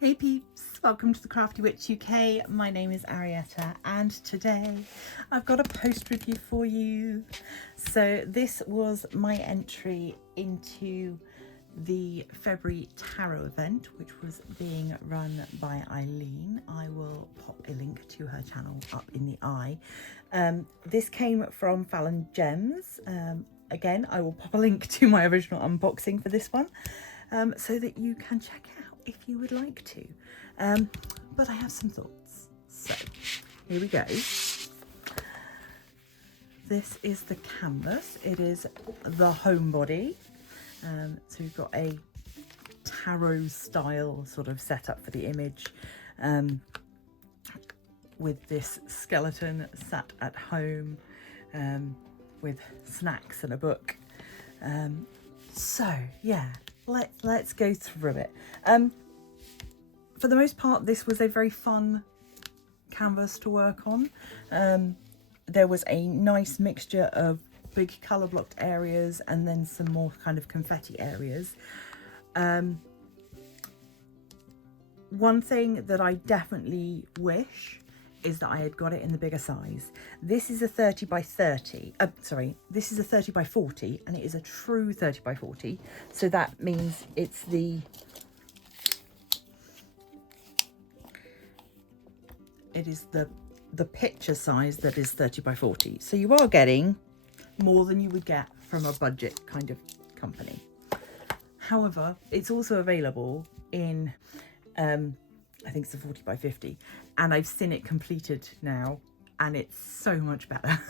Hey peeps, welcome to the Crafty Witch UK. My name is Arietta and today I've got a post review for you. So this was my entry into the February tarot event, which was being run by Eileen. I will pop a link to her channel up in the eye. This came from Fallon Gems. Again, I will pop a link to my original unboxing for this one so that you can check it out if you would like to, but I have some thoughts. So here we go. This is the canvas. It is the Homebody. So we've got a tarot style sort of setup for the image, with this skeleton sat at home with snacks and a book. So yeah, let's go through it. For the most part, this was a very fun canvas to work on. There was a nice mixture of big colour blocked areas and then some more kind of confetti areas. One thing that I definitely wish is that I had got it in the bigger size. This is a 30 by 30, this is a 30 by 40 and it is a true 30 by 40. So that means it's the picture size that is 30 by 40. So you are getting more than you would get from a budget kind of company. However, it's also available in, I think it's a 40 by 50, and I've seen it completed now and it's so much better.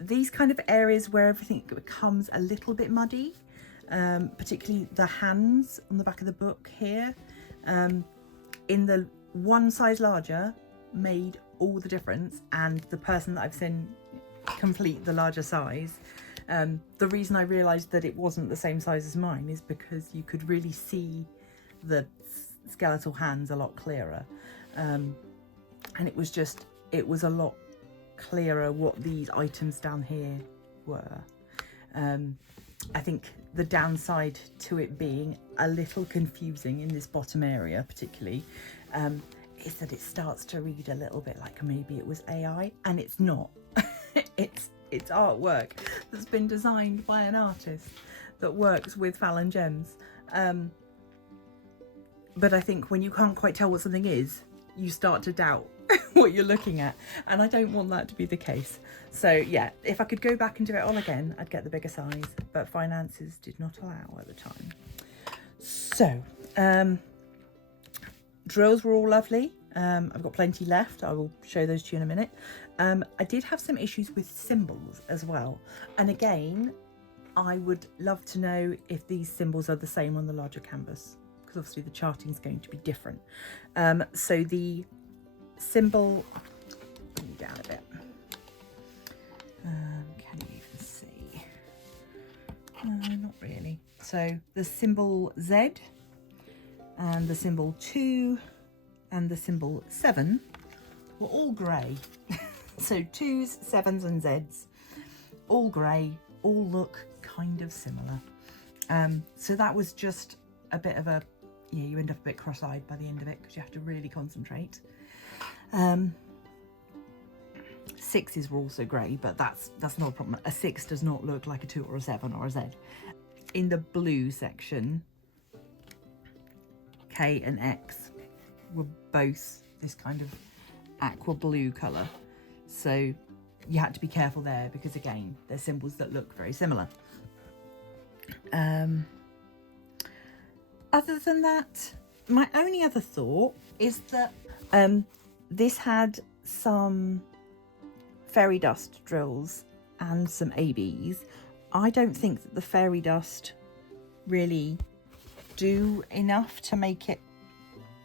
These kind of areas where everything becomes a little bit muddy, particularly the hands on the back of the book here, in the one size larger made all the difference, and the person that I've seen complete the larger size, the reason I realized that it wasn't the same size as mine is because you could really see the skeletal hands a lot clearer, and it was a lot clearer what these items down here were. I think the downside to it being a little confusing in this bottom area particularly, is that it starts to read a little bit like maybe it was AI, and it's not. it's artwork that's been designed by an artist that works with Fallon Gems. But I think when you can't quite tell what something is, you start to doubt what you're looking at, and I don't want that to be the case. So yeah, if I could go back and do it all again, I'd get the bigger size, but finances did not allow at the time. So drills were all lovely. I've got plenty left. I will show those to you in a minute. I did have some issues with symbols as well, and again I would love to know if these symbols are the same on the larger canvas, because obviously the charting is going to be different. So the symbol, bring it down a bit, can you even see? Not really. So the symbol Z and the symbol 2 and the symbol 7 were all grey. So 2s, 7s and Zs, all grey, all look kind of similar. So that was just a bit of a, yeah, you end up a bit cross-eyed by the end of it because you have to really concentrate. 6s were also grey, but that's not a problem. A 6 does not look like a 2 or a 7 or a Z. In the blue section, K and X were both this kind of aqua blue colour. So you had to be careful there because again, they're symbols that look very similar. Other than that, my only other thought is that this had some fairy dust drills and some ABs. I don't think that the fairy dust really do enough to make it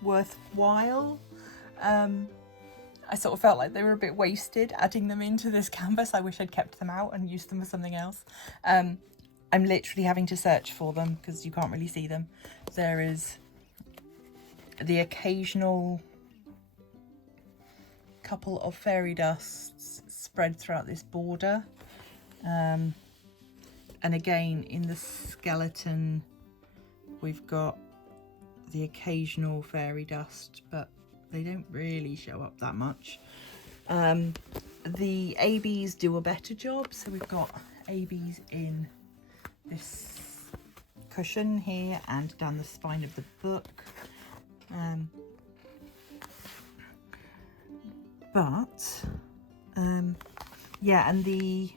worthwhile. I sort of felt like they were a bit wasted adding them into this canvas. I wish I'd kept them out and used them for something else. I'm literally having to search for them because you can't really see them. There is the occasional couple of fairy dusts spread throughout this border. And again, in the skeleton, we've got the occasional fairy dust, but they don't really show up that much. The ABs do a better job. So we've got ABs in this cushion here and down the spine of the book. Yeah, and the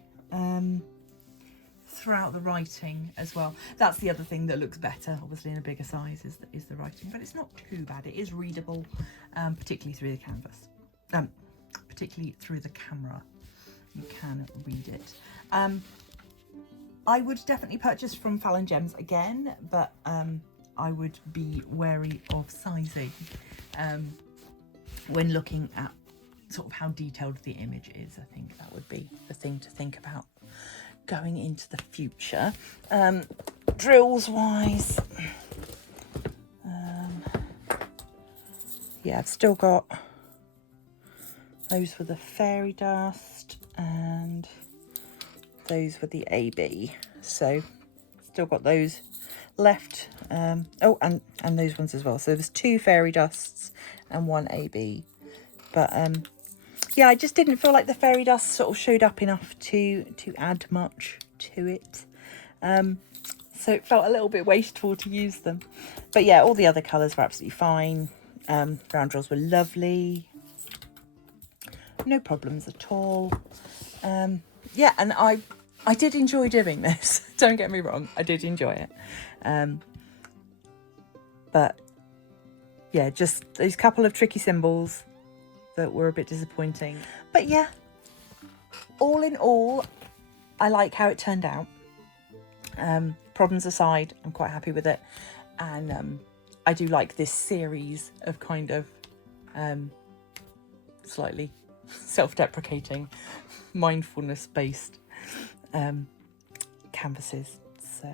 throughout the writing as well. That's the other thing that looks better, obviously in a bigger size, is the writing, but it's not too bad. It is readable, particularly through the canvas, particularly through the camera. You can read it. I would definitely purchase from Fallon Gems again, but I would be wary of sizing when looking at sort of how detailed the image is. I think that would be the thing to think about going into the future. Drills wise, yeah, I've still got those for the fairy dust and those for the AB, so still got those left. Oh, and those ones as well. So there's 2 fairy dusts and 1 AB, but yeah, I just didn't feel like the fairy dust sort of showed up enough to add much to it, so it felt a little bit wasteful to use them. But yeah, all the other colours were absolutely fine. Ground drills were lovely, no problems at all. Yeah, and I did enjoy doing this. Don't get me wrong, I did enjoy it. But yeah, just those couple of tricky symbols that were a bit disappointing. But yeah, all in all, I like how it turned out. Problems aside, I'm quite happy with it. And I do like this series of kind of slightly self-deprecating, mindfulness-based canvases. So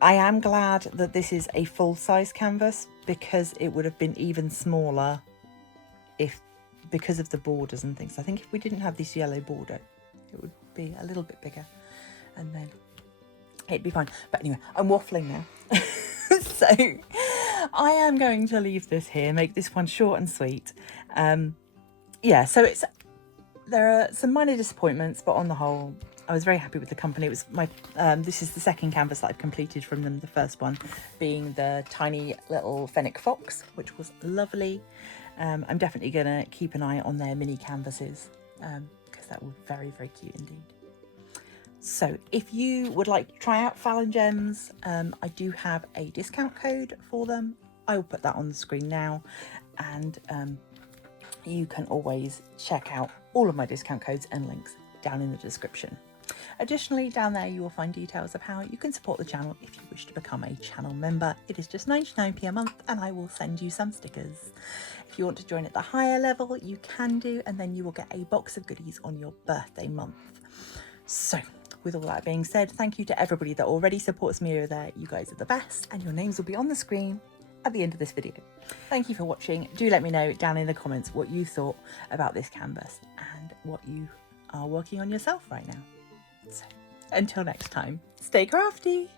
I am glad that this is a full-size canvas, because it would have been even smaller because of the borders and things. I think if we didn't have this yellow border, it would be a little bit bigger, and then it'd be fine. But anyway, I'm waffling now. So I am going to leave this here, make this one short and sweet. Yeah, so there are some minor disappointments, but on the whole, I was very happy with the company. It was my this is the second canvas that I've completed from them. The first one being the tiny little fennec fox, which was lovely. I'm definitely going to keep an eye on their mini canvases, because that was very, very cute indeed. So if you would like to try out Fallon Gems, I do have a discount code for them. I will put that on the screen now, and you can always check out all of my discount codes and links down in the description. Additionally, down there you will find details of how you can support the channel if you wish to become a channel member. It is just 99p a month, and I will send you some stickers. If you want to join at the higher level, you can do, and then you will get a box of goodies on your birthday month. So with all that being said, thank you to everybody that already supports me over there. You guys are the best, and your names will be on the screen at the end of this video. Thank you for watching. Do let me know down in the comments what you thought about this canvas and what you are working on yourself right now. So until next time, stay crafty.